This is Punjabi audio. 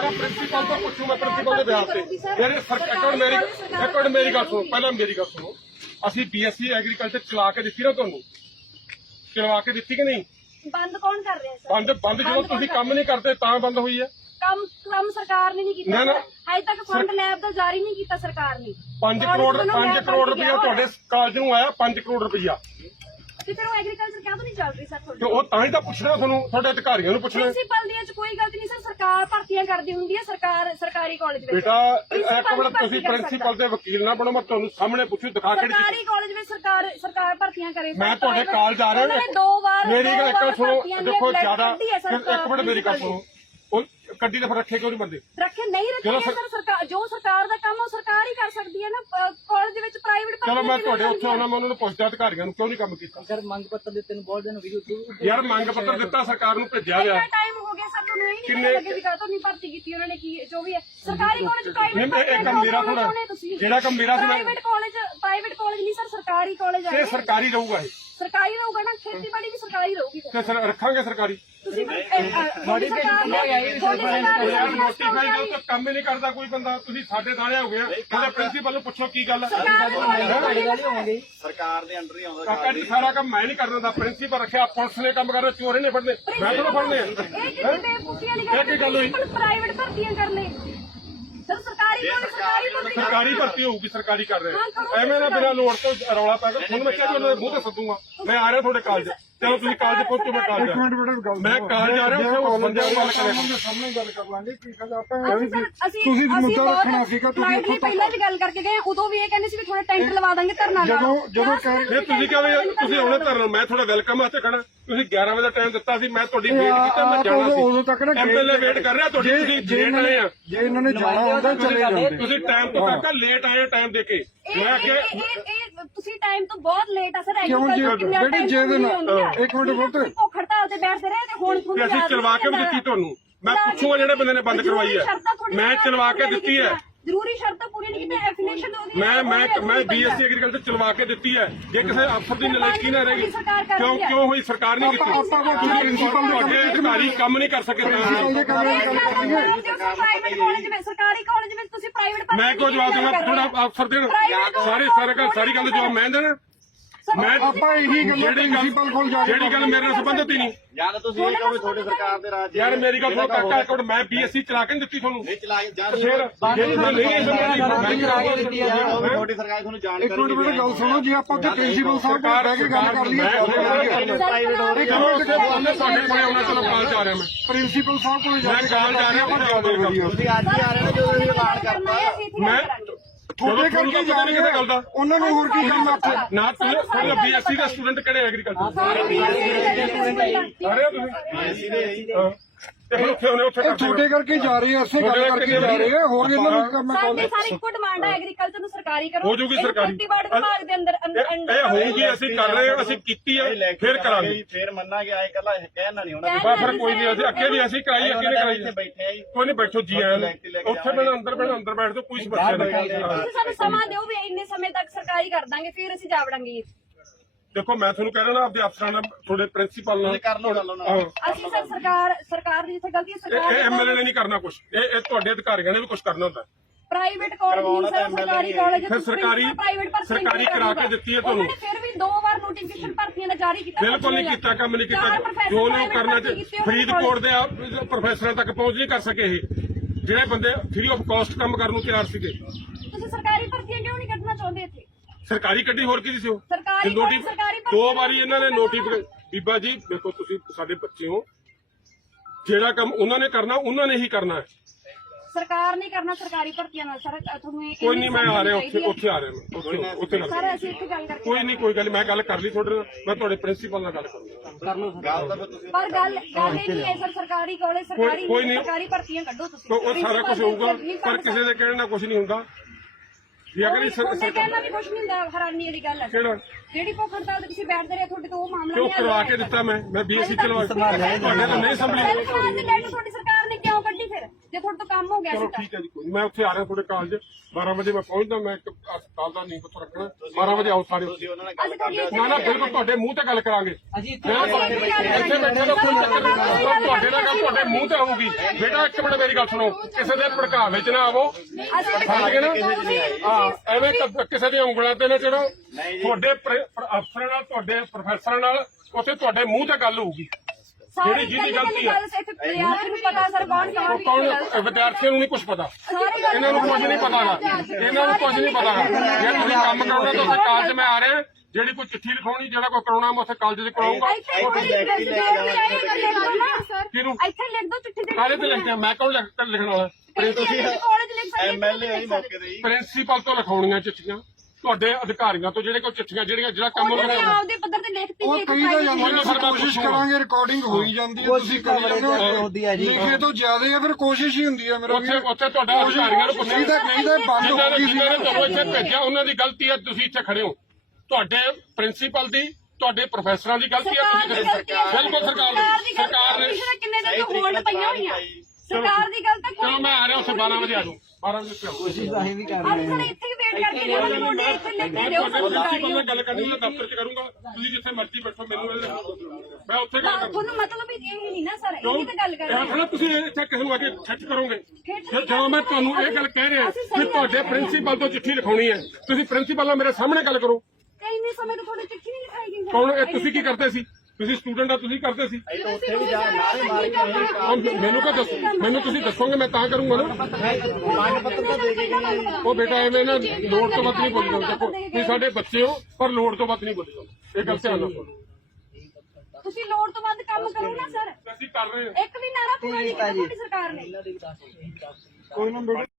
ਪ੍ਰਿੰਸੀਪਲ ਤੋਂ ਪੁੱਛੂ ਮੈਂ ਪ੍ਰਿੰਸੀਪਲ ਦੇ ਬਿਆਨ ਤੇ। ਜਿਹੜੇ ਸਰਕਾਰ ਮੇਰੀ ਮਿੰਟ ਮੇਰੀ ਗੱਲ ਸੁਣੋ ਪਹਿਲਾਂ ਮੇਰੀ ਗੱਲ ਸੁਣੋ। ਅਸੀਂ ਬੀਐਸਸੀ ਐਗਰੀਕਲਚਰ ਚਲਾ ਕੇ ਦਿੱਤੀ ਨਾ ਤੁਹਾਨੂੰ? ਚਲਵਾ ਕੇ ਦਿੱਤੀ ਕਿ ਨਹੀਂ? ਬੰਦ ਕੌਣ ਕਰ ਰਿਹਾ ਸਰ? ਬੰਦ ਬੰਦ ਜਦੋਂ ਤੁਸੀਂ ਕੰਮ ਨਹੀਂ ਕਰਦੇ ਤਾਂ ਬੰਦ ਹੋਈ ਹੈ। ਕੰਮ ਕੰਮ ਸਰਕਾਰ ਨੇ ਨਹੀਂ ਕੀਤਾ ਨਾ, ਨਾ। ਸਰ। ਹਜੇ ਤੱਕ ਫੰਡ ਲੈਬ ਦਾ ਜਾਰੀ ਨਹੀਂ ਕੀਤਾ ਸਰਕਾਰ ਨੇ। 5 College ਕਰੋੜ ਵੱਲੋਂ 5 lab ਕਰੋੜ ਰੁਪਇਆ ਤੁਹਾਡੇ ਕਾਲਜ ਨੂੰ ਆਇਆ 5 ਕਰੋੜ ਰੁਪਇਆ ਤੇ ਫਿਰ ਉਹ ਐਗਰੀਕਲਚਰ ਕਿਉਂ ਨਹੀਂ ਚੱਲ ਰਹੀ ਸਰ ਤੇ ਤੁਹਾਡੀ ਉਹ ਤਾਂ ਹੀ ਤਾਂ ਪੁੱਛਣਾ ਤੁਹਾਨੂੰ ਤੁਹਾਡੇ ਅਧਿਕਾਰੀਆਂ ਨੂੰ ਪੁੱਛਣਾ ਪ੍ਰਿੰਸੀਪਲ ਦੀਆਂ ਚ ਕੋਈ ਗਲਤੀ ਨਹੀਂ ਸਰ ਸਰਕਾਰ ਭਰਤੀਆਂ ਕਰਦੀ ਹੁੰਦੀ ਹੈ ਸਰਕਾਰ ਸਰਕਾਰੀ ਕਾਲਜ ਵਿੱਚ। ਬੇਟਾ Principal ਇੱਕ ਮਿੰਟ ਨਹੀਂ ਤੁਸੀਂ ਪ੍ਰਿੰਸੀਪਲ ਦੇ ਵਕੀਲ ਨਾ ਬਣੋ ਮੈਂ ਤੁਹਾਨੂੰ ਸਾਹਮਣੇ ਪੁੱਛੂ ਦਿਖਾ ਕੇ ਸਰਕਾਰੀ ਕਾਲਜ ਵਿੱਚ ਸਰਕਾਰ ਸਰਕਾਰ ਭਰਤੀਆਂ ਕਰੇ ਮੈਂ ਤੁਹਾਡੇ ਕਾਲਜ ਆ ਰਿਹਾ। ਉਹਨਾਂ ਨੇ ਦੋ ਵਾਰ ਮੇਰੀ ਦੋ ਗੱਲ ਇੱਕ ਸੁਣੋ ਦੇਖੋ ਜ਼ਿਆਦਾ ਇੱਕ ਮਿੰਟ ਮੇਰੀ ਗੱਲ ਗੱਡੀ ਦੇ ਫਿਰ ਰੱਖੇ ਕਿਉਂ ਨਹੀਂ ਬੰਦੇ? ਰੱਖੇ ਨਹੀਂ ਰੱਖੇ ਚਲੋ ਸਰ ਸਰਕਾਰ ਜੋ ਸਰਕਾਰ ਦਾ ਕੰਮ ਉਹ ਸਰਕਾਰ ਹੀ ਕਰ ਸਕਦੀ ਹੈ ਨਾ ਕਾਲਜ ਦੇ ਵਿੱਚ ਪ੍ਰਾਈਵੇਟ ਚਲੋ ਮੈਂ ਤੁਹਾਡੇ ਉੱਥੇ ਆਉਣਾ ਮੈਂ ਉਹਨਾਂ ਨੂੰ ਪੁੱਛਦਾ ਅਧਿਕਾਰੀਆਂ ਨੂੰ ਕਿਉਂ ਨਹੀਂ ਕੰਮ ਕੀਤਾ? ਸਰ ਮੰਗ ਪੱਤਰ ਦਿੱਤੇ ਨੂੰ ਬਹੁਤ ਦਿਨ ਹੋ ਗਏ ਤੂੰ ਯਾਰ ਮੰਗ ਪੱਤਰ ਦਿੱਤਾ ਸਰਕਾਰ ਨੂੰ ਭੇਜਿਆ ਗਿਆ। ਕਿੰਨਾ ਟਾਈਮ ਹੋ ਗਿਆ ਸਰ ਤੁਹਾਨੂੰ ਇਹ ਨਹੀਂ ਕਿੰਨੇ- ਲੱਗੇ ਵੀ ਕਾਹਤੋਂ ਨਹੀਂ ਭਰਤੀ ਕੀਤੀ ਉਹਨਾਂ ਨੇ ਕੀ ਜੋ ਵੀ ਹੈ। ਸਰਕਾਰੀ ਕਾਲਜ ਪ੍ਰਾਈਵੇਟ ਨਹੀਂ, ਇਹ ਕੰਮ ਮੇਰਾ ਥੋੜ੍ਹਾ। ਜਿਹੜਾ ਕੰਮ ਮੇਰਾ ਸੀ ਪ੍ਰਾਈਵੇਟ ਕਾਲਜ ਪ੍ਰਾਈਵੇਟ ਕਾਲਜ ਨਹੀਂ ਸਰ ਸਰਕਾਰੀ ਕਾਲਜ ਤੇ ਹੈ ਸਰਕਾਰੀ ਰਹੂਗਾ ਇਹ। ਸਰਕਾਰੀ ਰਹੂਗਾ ਨਾ ਖੇਤੀਬਾੜੀ ਵੀ ਸਰਕਾਰੀ ਰਹੂਗੀ ਫਿਰ। ਤੇ ਸਰ ਰੱਖਾਂਗੇ ਸਰਕਾਰੀ। ਤੁਸੀਂ ਤੁਹਾਡੀ ਸਰਕਾਰ ਨੇ ਤੁਹਾਡੀ ਸਰਕਾਰ ਨੇ ਯਾਰ ਸਾਨੂੰ ਨੋਟੀਫਾਈ ਜਦੋਂ ਤੱਕ ਕੰਮ ਹੀ ਨਹੀਂ ਕਰਦਾ ਕੋਈ ਬੰਦਾ ਤੁਸੀਂ ਸਾਡੇ ਦਾਣੇ ਹੋ ਗਏ ਆ। ਉਹਦੇ ਪ੍ਰਿੰਸੀਪਲ ਨੂੰ ਪੁੱਛੋ ਕੀ ਗੱਲ ਹੈ ਸਰਕਾਰ ਦੇ ਅੰਡਰ ਹੀ ਆਉਂਦਾ ਕਾਕਾ ਜੀ ਸਾਰਾ ਕੰਮ ਮੈਂ ਨਹੀਂ ਕਰਨਾ ਦਾ ਪ੍ਰਿੰਸੀਪਲ ਰੱਖਿਆ ਪੁਲਿਸ ਨੇ ਕੰਮ ਕਰਨਾ ਚੋਰੇ ਨੇ ਫੜਨੇ। ਮੈਂ ਤੁਹਾਨੂੰ ਫੜਨੇ ਆ? ਇਹ ਇਹ ਕੀ ਗੱਲ ਹੋਈ? ਪ੍ਰਾਈਵੇਟ ਭਰਤੀਆਂ ਕਰ ਲੈ ਸਰ ਸਰਕਾਰੀ ਭਰਤੀ ਸਰਕਾਰੀ ਭਰਤੀ ਹੋਊਗੀ ਸਰਕਾਰੀ ਕਰ ਰਹੇ। ਐਵੇਂ ਨਾ ਬਿਨਾਂ ਲੋੜ ਤੋਂ ਰੌਲਾ ਪੈ ਗਿਆ। ਤੁਹਾਨੂੰ ਮੈਂ ਕਿਹਾ ਉਹਨਾਂ ਦੇ ਮੂੰਹ ਤੇ ਸੱਦੂਗਾ। ਮੈਂ ਆ ਰਿਹਾ ਤੁਹਾਡੇ ਕਾਲਜ। ਚਲੋ ਤੁਸੀਂ ਕਾਲਜ ਪਹੁੰਚੋ ਮੈਂ ਕਾਲਜ ਆ। ਮੈਂ ਕਾਲਜ ਆ ਰਿਹਾ ਉੱਥੇ ਉਸ ਬੰਦੇ ਨਾਲ ਗੱਲ ਸਾਹਮਣੇ ਗੱਲ ਕਰ ਲਾਂਗੇ ਕੀ ਗੱਲ ਆਪਾਂ ਅਸੀਂ ਤੁਸੀਂ ਮੁੱਦਾ ਰੱਖਣਾ ਸੀਗਾ ਤੁਸੀਂ ਪਹਿਲਾਂ ਵੀ ਗੱਲ ਕਰਕੇ ਗਏ ਉਦੋਂ ਵੀ ਇਹ ਕਹਿੰਦੇ ਸੀ ਵੀ ਥੋੜਾ ਟੈਂਟ ਲਵਾ ਦਾਂਗੇ ਧਰਨਾ ਜਦੋਂ- ਜਦੋਂ ਇਹ ਤੁਸੀਂ ਕਿਹਾ ਵੀ ਤੁਸੀਂ ਆਉਣੇ ਧਰਨ। ਮੈਂ ਤੁਹਾਡਾ ਵੈਲਕਮ ਵਾਸਤੇ ਖੜਾ ਤੁਸੀਂ 11 ਵਜੇ ਦਾ ਟਾਈਮ ਦਿੱਤਾ ਸੀ ਮੈਂ ਤੁਹਾਡੀ ਵੇਟ ਕੀਤਾ ਮੈਂ ਜਾਣਾ ਸੀ। ਉਦੋਂ ਤੱਕ ਨਾ ਐਮਐਲਏ ਵੇਟ ਕਰ ਰਿਹਾ ਤੁਹਾਡੀ ਜੇ ਤੁਸੀਂ ਜੇ ਲੇਟ ਇਹਨਾਂ ਆਏ ਨੇ ਆ ਜੇ ਇਹਨਾਂ ਨੇ ਜਾਣਾ ਹੁੰਦਾ ਚਲੇ ਜਾਂਦੇ। ਤੁਸੀਂ ਟਾਈਮ ਤੋਂ ਤੱਕ ਲੇਟ ਆਏ ਟਾਈਮ ਦੇ ਕੇ। ਮੈਂ ਕਿ ਤੁਸੀਂ ਟਾਈਮ ਤੋਂ ਬਹੁਤ ਲੇਟ ਆ ਸਰ agriculture ਕਿੰਨਾ ਬੇਟੇ, time ਜੇ ਦੇ ਨਾਲ-। ਇੱਕ ਮਿੰਟ। ਤੁਸੀਂ ਭੁੱਖ ਹੜਤਾਲ ਤੇ ਬੈਠਦੇ ਰਹੇ ਤੇ ਹੁਣ ਤੁਹਾਨੂੰ ਅਸੀਂ ਚਲਵਾ ਕੇ ਵੀ ਦਿੱਤੀ ਤੁਹਾਨੂੰ। ਮੈਂ ਪੁੱਛੂਗਾ ਜਿਹੜੇ ਬੰਦੇ ਨੇ ਬੰਦ ਕਰਵਾਈ ਹੈ। ਮੈਂ ਚਲਵਾ ਕੇ ਦਿੱਤੀ ਹੈ। ਜ਼ਰੂਰੀ ਸ਼ਰਤਾਂ ਪੂਰੀਆਂ ਨਹੀਂ ਕੀਤੀਆਂ ਐਫੀਲੀਏਸ਼ਨ ਉਹਦੀ ਮੈਂ ਮੈਂ ਮੈਂ ਬੀਐਸਸੀ ਐਗਰੀਕਲਚਰ ਚਲਵਾ ਕੇ ਦਿੱਤੀ ਹੈ। ਜੇ ਕਿਸੇ ਅਫਸਰ ਦੀ ਨਲਾਇਕੀ ਨਾ ਰਹੇਗੀ ਕਿਉਂ। ਕਿਉਂ ਹੋਈ? ਸਰਕਾਰ ਨਹੀਂ ਕੀਤੀ। ਕੋਈ ਪ੍ਰਿੰਸੀਪਲ ਤੁਹਾਡੇ ਅਧਿਕਾਰੀ ਕੰਮ ਨਹੀਂ ਕਰ ਸਕੇ। ਪ੍ਰਿੰਸੀਪਲ ਦੇ ਵਿੱਚ ਸਰਕਾਰੀ ਕਾਲਜ ਵਿੱਚ ਤੁਸੀਂ ਪ੍ਰਾਈਵੇਟ ਮੈਂ ਕੋਈ ਜਵਾਬ ਦੇਣਾ ਥੋੜਾ ਅਫਸਰ ਦੇਣ। ਸਾਰੇ ਸਾਰੇ ਗੱਲ ਸਾਰੀ ਗੱਲ ਦਾ ਜਵਾਬ ਮੈਂ ਦੇਣਾ। ਮੈਂ ਆਪਾਂ ਇਹੀ ਗੱਲ ਜਿਹੜੀ ਪ੍ਰਿੰਸੀਪਲ ਕੋਲ ਜਾ ਗੱਲ ਕੇ ਜਿਹੜੀ ਗੱਲ ਮੇਰੇ ਨਾਲ ਸੰਬੰਧਿਤ ਹੀ ਨਹੀਂ। ਜਾਂ ਤਾਂ ਤੁਸੀਂ ਇਹ ਕਹੋ ਵੀ ਤੁਹਾਡੇ ਸਰਕਾਰ ਦੇ ਰਾਜ ਯਾਰ ਮੇਰੀ ਗੱਲ ਸੁਣੋ ਕਾਕਾ ਇੱਕ ਮਿੰਟ ਮੈਂ ਬੀਐਸਸੀ ਚਲਾ ਕੇ ਨਹੀਂ ਦਿੱਤੀ ਤੁਹਾਨੂੰ। ਨਹੀਂ ਚਲਾਈ ਜਾਂ ਫਿਰ ਮੈਂ ਨਹੀਂ ਇਹ ਸੰਬੰਧੀ ਮੈਂ ਕਰਾ ਕੇ ਦਿੱਤੀ ਹੈ ਤੁਹਾਡੀ ਸਰਕਾਰ ਤੁਹਾਨੂੰ ਇੱਕ ਜਾਣਕਾਰੀ ਮਿੰਟ ਬੇਟਾ ਗੱਲ ਸੁਣੋ ਜੇ ਆਪਾਂ ਉੱਥੇ ਪ੍ਰਿੰਸੀਪਲ ਸਾਹਿਬ ਕੋਲ ਬਹਿ ਕੇ ਗੱਲ ਕਰ ਲਈਏ ਪ੍ਰਾਈਵੇਟ ਹੋ ਇੱਕ ਮਿੰਟ ਉਹਨੇ ਸਾਡੇ ਕੋਲੇ ਆਉਣਾ ਚਲੋ ਕਾਲ ਜਾ ਰਿਹਾ ਮੈਂ। ਪ੍ਰਿੰਸੀਪਲ ਸਾਹਿਬ ਕੋਲ ਜਾ ਮੈਂ ਕੇ ਕਾਲ ਜਾ ਰਿਹਾ ਪਰ ਤੁਸੀਂ ਅੱਜ ਹੀ ਆ ਰਹੇ ਹੋ ਜਦੋਂ ਇਹ ਐਲਾਨ ਕਰਤਾ। ਮੈਂ ਤੁਹਾਡੇ ਕਰਕੇ ਜਾ ਰਹੇ ਗੱਲ ਦਾ ਆ। ਉਹਨਾਂ ਨੂੰ ਹੋਰ ਕੀ ਕੰਮ ਆ ਉੱਥੇ ਨਾ ਤੁਸੀਂ ਬੀਐਸਸੀ ਦਾ ਸਟੂਡੈਂਟ ਕਿਹੜੇ ਐਗਰੀਕਲਚਰ ਸਾਰੇ ਹੋ ਤੁਸੀਂ? ਹਾਂ। ਤੇ ਹੁਣ ਉੱਥੇ ਉਹਨੇ ਉੱਥੇ ਇਹ ਤੁਹਾਡੇ ਕਰਕੇ ਜਾ ਰਹੇ ਆ ਅਸੀਂ ਗੱਲ ਕਰਕੇ ਜਾ ਰਹੇ ਆ ਹੋਰ ਇਹਨਾਂ ਨੂੰ ਕੰਮ ਸਾਡੀ ਸਾਰੀ ਇੱਕੋ ਡਿਮਾਂਡ ਹੈ ਐਗਰੀਕਲਚਰ ਨੂੰ ਸਰਕਾਰੀ ਕਰੋ। ਹੋ ਇਹਨੂੰ ਸਰਕਾਰੀ। ਖੇਤੀਬਾੜੀ ਵਿਭਾਗ ਦੇ ਅੰਦਰ ਅੰਦਰ- ਇਹ ਹੋਊਗੀ ਅਸੀਂ ਕਰ ਰਹੇ ਹਾਂ ਅਸੀਂ ਕੀਤੀ ਹੈ ਫਿਰ ਕਰਾਂਗੇ। ਫਿਰ ਮੰਨਾਂਗੇ ਆਏ ਕੱਲਾ ਕਹਿਣਾ ਨਹੀਂ ਹੋਣਾ। ਬਾ ਫਿਰ ਕੋਈ ਨਹੀਂ ਅਸੀਂ ਅੱਗੇ ਵੀ ਅਸੀਂ ਕਰਾਈ ਅੱਗੇ ਨੇ ਕਰਾਈ ਬੈਠੇ ਆ ਕੋਈ ਨਹੀਂ ਬੈਠੋ ਜੀ ਆਇਆਂ। ਉੱਥੇ ਬੈਠੋ ਅੰਦਰ ਬੈਠੋ ਅੰਦਰ ਬੈਠ ਜਾਓ ਕੋਈ ਸਮੱਸਿਆ ਨਹੀਂ। ਸਾਨੂੰ ਸਮਾਂ ਦਿਓ ਵੀ ਇੰਨੇ ਸਮੇਂ ਤੱਕ ਸਰਕਾਰੀ ਕਰ ਦਾਂਗੇ ਫਿਰ ਅਸੀਂ ਜਾ ਵੜਾਂਗੇ ਦੇਖੋ ਮੈਂ ਤੁਹਾਨੂੰ ਕਹਿ ਰਿਹਾ ਨਾ ਅਫਸਰਾਂ ਨਾਲ ਤੁਹਾਡੇ ਪ੍ਰਿੰਸੀਪਲ ਨਾਲ ਕਰ ਲਓ ਗੱਲ ਉਹਨਾਂ। ਅਸੀਂ ਸਰ ਸਰਕਾਰ ਸਰਕਾਰ ਦੀ ਜਿੱਥੇ ਗਲਤੀ ਹੈ ਸਰਕਾਰ ਇਹ ਐਮਐਲਏ ਨੇ ਨਹੀਂ ਕਰਨਾ ਕੁਝ ਇਹ ਇਹ ਤੁਹਾਡੇ ਅਧਿਕਾਰੀਆਂ ਨੇ ਵੀ ਕੁਝ ਕਰਨਾ ਹੁੰਦਾ। ਪ੍ਰਾਈਵੇਟ ਕਾਲਜ ਨਹੀਂ ਸਰ ਸਰਕਾਰੀ ਕਾਲਜ ਫਿਰ ਸਰਕਾਰੀ- ਸਰਕਾਰੀ ਕਰਾ ਕੇ ਦਿੱਤੀ ਹੈ ਤੁਹਾਨੂੰ। ਨੇ ਫਿਰ ਵੀ ਦੋ ਵਾਰ ਨੋਟੀਫਿਕੇਸ਼ਨ ਭਰਤੀਆਂ ਦਾ ਜਾਰੀ ਕੀਤਾ ਬਿਲਕੁਲ ਨਹੀਂ ਕੀਤਾ ਕੰਮ ਨਹੀਂ ਕੀਤਾ। ਜੋ private ਕਰਨਾ ਚ ਨੇ ਫਰੀਦਕੋਟ ਦੇ ਆ- ਪ੍ਰੋਫੈਸਰਾਂ ਤੱਕ ਪਹੁੰਚ ਨਹੀਂ ਕਰ ਸਕੇ ਇਹ। ਜਿਹੜੇ ਬੰਦੇ ਫ੍ਰੀ ਆਫ ਕਾਸਟ ਕੰਮ ਕਰਨ ਨੂੰ ਤਿਆਰ ਸੀਗੇ। ਤੁਸੀਂ ਸਰਕਾਰੀ ਭਰਤੀਆਂ ਕਿਉਂ ਨਹੀਂ ਕੱਢਣਾ ਚਾਹੁੰਦੇ ਇੱਥੇ? ਸਰਕਾਰੀ ਗੱਡੀ ਹੋਰ ਕੀ ਸੀ ਉਹ? ਸਰਕਾਰੀ ਜੇ ਨੋਟੀ- ਸਰਕਾਰੀ ਭਰਤੀ ਦੋ ਵਾਰੀ ਇਹਨਾਂ ਨੇ ਨੋਟੀਫਿਕੇਸ਼ਨ ਬੀਬਾ ਜੀ ਦੇਖੋ ਤੁਸੀਂ ਸਾਡੇ ਬੱਚੇ ਹੋ। ਜਿਹੜਾ ਕੰਮ ਉਹਨਾਂ ਨੇ ਕਰਨਾ ਉਹਨਾਂ ਨੇ ਹੀ ਕਰਨਾ ਹੈ। ਸਰਕਾਰ ਨਹੀਂ ਕਰਨਾ ਸਰਕਾਰੀ ਭਰਤੀਆਂ ਨਾਲ। ਸਰ ਤੁਹਾਨੂੰ ਇਹ ਕੋਈ ਨਹੀਂ ਮੈਂ ਆ ਰਿਹਾ ਉੱਥੇ। ਉੱਥੇ ਆ ਰਿਹਾ ਮੈਂ। ਉੱਥੇ ਉੱਥੇ ਕਰ ਸਰ ਅਸੀਂ ਇੱਥੇ ਗੱਲ ਕਰਕੇ ਕੋਈ ਨਹੀਂ ਕੋਈ ਗੱਲ ਮੈਂ ਗੱਲ ਕਰ ਲਈ ਤੁਹਾਡੇ ਨਾਲ। ਮੈਂ ਤੁਹਾਡੇ ਪ੍ਰਿੰਸੀਪਲ ਨਾਲ ਗੱਲ ਕਰੂੰਗਾ। ਗੱਲ ਤਾਂ ਫਿਰ ਤੁਸੀਂ ਪਰ ਗੱਲ ਗੱਲ ਇਹ ਨਹੀਂ ਹੈ ਸਰ ਸਰਕਾਰੀ ਕਾਲਜ ਸਰਕਾਰੀ। ਸਰਕਾਰੀ ਭਰਤੀਆਂ ਕੱਢੋ ਤੁਸੀਂ। ਉਹ ਸਾਰਾ ਕੁਝ ਹੋਊਗਾ ਪਰ ਕਰ ਕਿਸੇ ਦੇ ਕਹਿਣ ਨਾਲ ਕੁਝ ਨਹੀਂ ਹੁੰਦਾ। ਜੇ ਅਗਰ ਇਹ ਸਰ- ਉਹਦੇ ਸਰਕਾਰ ਕਹਿਣਾ ਵੀ ਕੁਝ ਨਹੀਂ ਹੁੰਦਾ ਹੈਰਾਨੀ ਵਾਲੀ ਗੱਲ ਹੈ। ਕਿਹੜਾ? ਜਿਹੜੀ ਭੁੱਖ ਹੜਤਾਲ ਤੇ ਤੁਸੀਂ ਬੈਠਦੇ ਰਹੇ ਤੁਹਾਡੇ ਤੋਂ ਉਹ ਮਾਮਲਾ ਕਿਉਂ ਨਹੀਂ ਕਰਵਾ ਕੇ ਦਿੱਤਾ ਮੈਂ? ਮੈਂ ਬੀਐਸਸੀ ਚਲਵਾ ਤੁਹਾਡੇ ਨਾਲ ਨਹੀਂ ਸੰਭਲੀ। ਤੁਹਾਡੀ ਸਰਕਾਰ ਕਿਉਂ ਕੱਢੀ ਫਿਰ ਜੇ ਤੁਹਾਡੇ ਤੋਂ ਕੰਮ ਹੋ ਗਿਆ ਚਲੋ ਸੀ ਤਾਂ। ਠੀਕ ਹੈ ਜੀ ਕੋਈ ਨੀ। ਮੈਂ ਉੱਥੇ ਆ ਰਿਹਾ ਤੁਹਾਡੇ ਕਾਲਜ। 12 ਵਜੇ ਮੈਂ ਪਹੁੰਚਦਾ ਮੈਂ ਇੱਕ ਹਸਪਤਾਲ ਦਾ ਨੀਂਹ ਪੱਥਰ ਰੱਖਣਾ। 12 ਵਜੇ ਆਓ ਸਾਰੇ। ਤੁਸੀਂ ਉਹਨਾਂ ਨਾਲ ਗੱਲ ਅਸੀਂ ਤੁਹਾਡੀ ਨਾ ਨਾ ਬਿਲਕੁਲ ਤੁਹਾਡੇ ਮੂੰਹ ਤੇ ਗੱਲ ਕਰਾਂਗੇ। ਅਸੀਂ ਇੱਥੇ ਮੈਂ ਇੱਥੇ ਬੈਠੇ ਦਾ ਕੋਈ ਚੱਕਰ ਨਹੀਂ। ਤੁਹਾਡੇ ਨਾਲ ਗੱਲ ਤੁਹਾਡੇ ਮੂੰਹ ਤੇ ਆਊਗੀ। ਬੇਟਾ ਇੱਕ ਮਿੰਟ ਮੇਰੀ ਗੱਲ ਸੁਣੋ। ਕਿਸੇ ਦੇ ਭੜਕਾ ਵਿੱਚ ਨਾ ਆਵੋ। ਅਸੀਂ ਸਮਝ ਗਏ ਨਾ? ਹਾਂ ਐਵੇਂ ਕ- ਕਿਸੇ ਦੀਆਂ ਉਂਗਲਾਂ ਤੇ ਨਾ ਚੜੋ। ਤੁਹਾਡੇ ਪ੍ਰ- ਪ੍ਰ- ਅਫਸਰਾਂ ਨਾਲ ਤੁਹਾਡੇ ਪ੍ਰੋਫੈਸਰਾਂ ਨਾਲ ਉੱਥੇ ਤੁਹਾਡੇ ਮੂੰਹ ਤੇ ਗੱਲ ਹੋਊਗੀ। ਸਾਰੀ ਜਿਹਦੀ ਗੱਲ ਗਲਤੀ ਹੈ। ਨੂੰ ਪਤਾ ਸਰ ਕੌਣ ਉਹ ਕੌਣ ਕੌਣ ਵਿਦਿਆਰਥੀਆਂ ਨੂੰ ਨਹੀਂ ਕੁਝ ਪਤਾ। ਇਹਨਾਂ ਨੂੰ ਕੁਝ ਨਹੀਂ ਪਤਾਗਾ ਇਹਨਾਂ ਨੂੰ ਕੁਝ ਨਹੀਂ ਪਤਾਗਾ ਜੇ ਤੁਸੀਂ ਕੰਮ ਕਰਾਉਣਾ ਤਾਂ ਉੱਥੇ ਕਾਲਜ ਮੈਂ ਆ ਰਿਹਾ। ਜਿਹੜੀ ਕੋਈ ਚਿੱਠੀ ਲਿਖਾਉਣੀ ਜਿਹੜਾ ਕੋਈ ਕਰਾਉਣਾ ਮੈਂ ਉੱਥੇ ਕਾਲਜ 'ਚ ਕਰਾਉਂਗਾ ਇੱਥੇ ਲਿਖ ਦੋ ਨਾ। ਕਿਹਨੂੰ? ਇੱਥੇ ਲਿਖ ਦੋ ਚਿੱਠੀ ਦੇ ਕਾਲੇ ਤੇ ਲਿਖਦੇ ਆ, ਮੈਂ ਕੌਣ ਲਿਖ ਲਿਖਣ ਵਾਲਾ? ਐਮਐਲਏ ਆਈ ਮੌਕੇ ਤੇ ਪ੍ਰਿੰਸੀਪਲ ਤੋਂ ਲਿਖਾਉਣੀਆਂ ਚਿੱਠੀਆਂ। ਤੁਹਾਡੇ ਅਧਿਕਾਰੀਆਂ ਤੋਂ ਜਿਹੜੇ ਕੋਈ ਚਿੱਠੀਆਂ ਜਿਹੜੀਆਂ ਜਿਹੜਾ ਕੰਮ ਉਹਨੇ ਆਪਦੇ ਪੱਧਰ ਤੇ ਲਿਖਤੀ ਉਹ ਕਹੀ ਤਾਂ ਜਾਂਦੇ ਅਸੀਂ ਕੋਸ਼ਿਸ਼ ਕਰਾਂਗੇ ਰਿਕਾਰਡਿੰਗ ਹੋਈ ਜਾਂਦੀ ਹੈ ਤੁਸੀਂ ਕਰੀ ਜਾਂਦੇ ਹੁੰਦੀ ਹੈ ਜੀ। ਲਿਖੇ ਤੋਂ ਜ਼ਿਆਦਾ ਹੈ ਫਿਰ ਕੋਸ਼ਿਸ਼ ਹੀ ਹੁੰਦੀ ਹੈ ਮੇਰਾ ਉੱਥੇ ਉੱਥੇ ਤੁਹਾਡਾ ਅਧਿਕਾਰੀਆਂ ਨੂੰ ਨਹੀਂ ਤਾਂ ਨਹੀਂ ਤਾਂ ਬੰਦ ਹੋ ਗਈ ਸੀ ਤੁਹਾਨੂੰ ਇੱਥੇ ਭੇਜਿਆ ਉਹਨਾਂ ਦੀ ਗਲਤੀ ਹੈ ਤੁਸੀਂ ਇੱਥੇ ਖੜੇ ਹੋ। ਤੁਹਾਡੇ ਪ੍ਰਿੰਸੀਪਲ ਦੀ ਤੁਹਾਡੇ ਪ੍ਰੋਫੈਸਰਾਂ ਦੀ ਗਲਤੀ ਹੈ ਤੁਸੀਂ ਬਿਲਕੁਲ ਸਰਕਾਰ ਦੀ ਸਰਕਾਰ ਨੇ ਕਿੰਨੇ ਦਿਨ ਤੋਂ ਹੋਲਡ ਪਈਆਂ ਹੋਈਆਂ। ਸਰਕਾਰ ਦੀ ਗੱਲ ਤਾਂ ਚਲੋ ਮੈਂ ਆ ਰਿਹਾ ਉੱਥੇ 12 ਵਜੇ ਆ ਜਾਊਂ। 12 ਵਜੇ ਆਉਂ ਕੋਸ਼ਿਸ਼ ਤਾਂ ਅਸੀਂ ਵੀ ਕਰ ਆਪ ਸਰ ਇੱਥੇ ਹੀ ਵੇਟ ਕਰਕੇ ਨੇ ਮਤਲਬ ਮੋਢੇ ਇੱਥੇ ਲਿਖ ਕੇ ਦਿਓ ਸਰ ਪ੍ਰਿੰਸੀਪਲ ਨਾਲ ਗੱਲ ਕਰਨੀ ਮੈਂ ਦਫ਼ਤਰ 'ਚ ਕਰੂੰਗਾ। ਤੁਸੀਂ ਜਿੱਥੇ ਮਰਜ਼ੀ ਬੈਠੋ ਮੈਨੂੰ ਇਹ ਮੈਂ ਉੱਥੇ ਗੱਲ ਕਰੂੰਗਾ। ਤੁਹਾਨੂੰ ਮਤਲਬ ਹੀ ਇਹ ਨਹੀਂ ਨਾ ਸਰ ਇਹ ਤਾਂ ਗੱਲ ਕਰ ਰਹੇ ਇਹ ਥੋੜਾ ਤੁਸੀਂ ਇੱਥੇ ਕਿਸੇ ਨੂੰ ਆ ਕੇ ਛੱਡ ਕਰੋਗੇ। ਫਿਰ ਜਦੋਂ ਮੈਂ ਤੁਹਾਨੂੰ ਇਹ ਗੱਲ ਕਹਿ ਰਿਹਾ ਕਿ ਤੁਹਾਡੇ ਪ੍ਰਿੰਸੀਪਲ ਤੋਂ ਚਿੱਠੀ ਲਿਖਾਉਣੀ ਹੈ। ਤੁਸੀਂ ਪ੍ਰਿੰਸੀਪਲ ਨਾਲ ਮੇਰੇ ਸਾਹਮਣੇ ਗੱਲ ਕਰੋ। ਕਈ ਨੇ ਸਮੇਂ ਤੋਂ ਤੁਹਾਡੀ ਚਿੱਠੀ ਨਹੀਂ ਲਿਖਾਈ ਗਈ। ਕੌਣ? ਇਹ ਤੁਸੀਂ ਕੀ ਕਰਦੇ ਸੀ? ਤੁਸੀਂ ਸਟੂਡੈਂਟ ਆ ਤੁਸੀਂ ਕਰਦੇ ਸੀ। ਅਸੀਂ ਤਾਂ ਉੱਥੇ ਵੀ ਜਾ ਨਾਰੇ ਮਾਰੀ ਉਹ ਮੈਨੂੰ ਕਾ ਦੱਸੋ ਮੈਨੂੰ ਤੁਸੀਂ ਦੱਸੋਗੇ ਮੈਂ ਤਾਂ ਕਰੂੰਗਾ ਨਾ। ਮੰਗ ਪੱਤਰ ਤਾਂ ਦੇ ਕੇ ਗਏ ਆ ਜੀ ਉਹ ਬੇਟਾ ਐਵੇਂ ਨਾ ਲੋੜ ਤੋਂ ਵੱਧ ਨਹੀਂ ਬੋਲੀ ਦੇਖੋ ਤੁਸੀਂ ਸਾਡੇ ਬੱਚੇ ਹੋ ਪਰ ਲੋੜ ਤੋਂ ਵੱਧ ਨਹੀਂ ਬੋਲੀ ਇਹ ਗੱਲ ਧਿਆਨ ਰੱਖੋ। ਤੁਸੀਂ ਲੋੜ ਤੋਂ ਵੱਧ ਕੰਮ ਕਰੋ ਨਾ ਸਰ। ਅਸੀਂ ਕਰ ਰਹੇ ਹਾਂ। ਇੱਕ ਵੀ ਨਾਰਾ ਪੂਰਾ ਨਹੀਂ ਕੀਤਾ ਤੁਹਾਡੀ ਸਰਕਾਰ ਨੇ। ਕੋਈ ਨਾ ਬੇਟਾ।